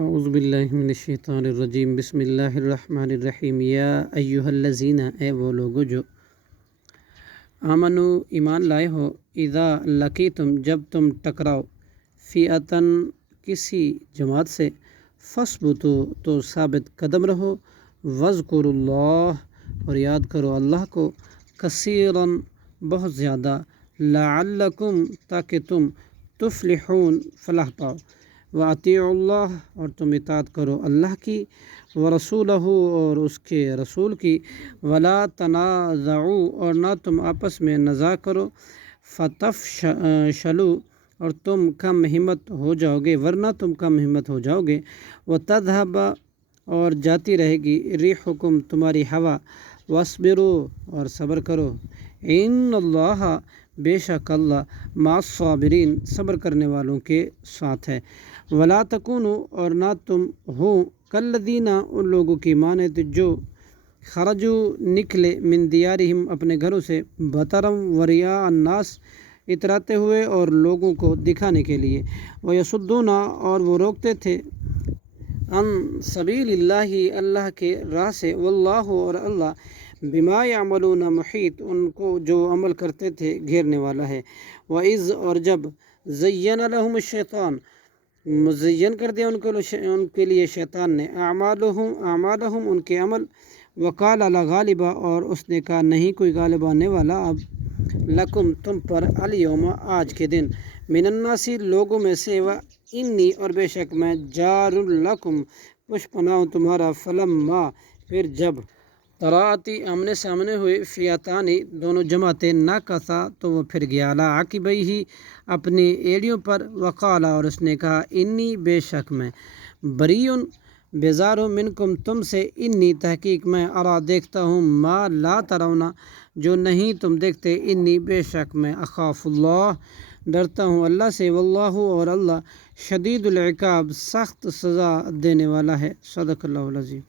اعوذ باللہ من الشیطان الرجیم، بسم اللہ الرحمن الرحیم۔ یا ایہا الذین، اے وہ لوگو جو آمنو ایمان لائے ہو، اذا لقیتم جب تم ٹکراؤ، فئتن کسی جماعت سے، فثبتوا تو ثابت قدم رہو، واذکروا اللہ اور یاد کرو اللہ کو، کثیراً بہت زیادہ، لعلکم تاکہ تم تفلحون فلاح پاؤ، واطیعوا اللہ اور تم اطاعت کرو اللہ کی، ورسولہ اور اس کے رسول کی، ولا تنازعوا اور نہ تم آپس میں نزاع کرو، فتفشلوا اور تم کم ہمت ہو جاؤ گے، ورنہ تم کم ہمت ہو جاؤ گے، وتذہب اور جاتی رہے گی، ریحکم تمہاری ہوا، واصبروا اور صبر کرو، ان اللہ بے شک اللہ مع الصابرین صبر کرنے والوں کے ساتھ ہے، ولا تکونوا اور نہ تم ہو کالذین ان لوگوں کی مانند جو خرجوا نکلے، من دیارہم اپنے گھروں سے، بطرا ورئاء الناس اتراتے ہوئے اور لوگوں کو دکھانے کے لیے، ویصدون اور وہ روکتے تھے، عن سبیل اللہ اللہ کے راہ سے، واللہ اور اللہ بما یعملون محیط ان کو جو عمل کرتے تھے گھیرنے والا ہے، وَإِذْ اور جب زین لہم الشیطان مزین کر دیا ان کے لیے شیطان نے، اعمالہم ان کے عمل، وقال لا غالب اور اس نے کہا نہیں کوئی غالب آنے والا اب، لکم تم پر، الیوم آج کے دن، من الناس لوگوں میں سے، انی اور بے شک میں، جار لکم پش پناہ تمہارا، فلما پھر جب تراءتی آمنے سامنے ہوئے، فئتانی دونوں جماعتیں، نکثا تو وہ پھر گیا، علی عقبیہ اپنی ایڑیوں پر، وقال اور اس نے کہا انی بے شک میں، بریء بیزار ہوں، منکم تم سے، انی تحقیق میں، ارا دیکھتا ہوں، ما لا ترون جو نہیں تم دیکھتے، انی بے شک میں، اخاف اللہ ڈرتا ہوں اللہ سے، واللہ اور اللہ شدید العقاب سخت سزا دینے والا ہے، صدق اللہ العظیم۔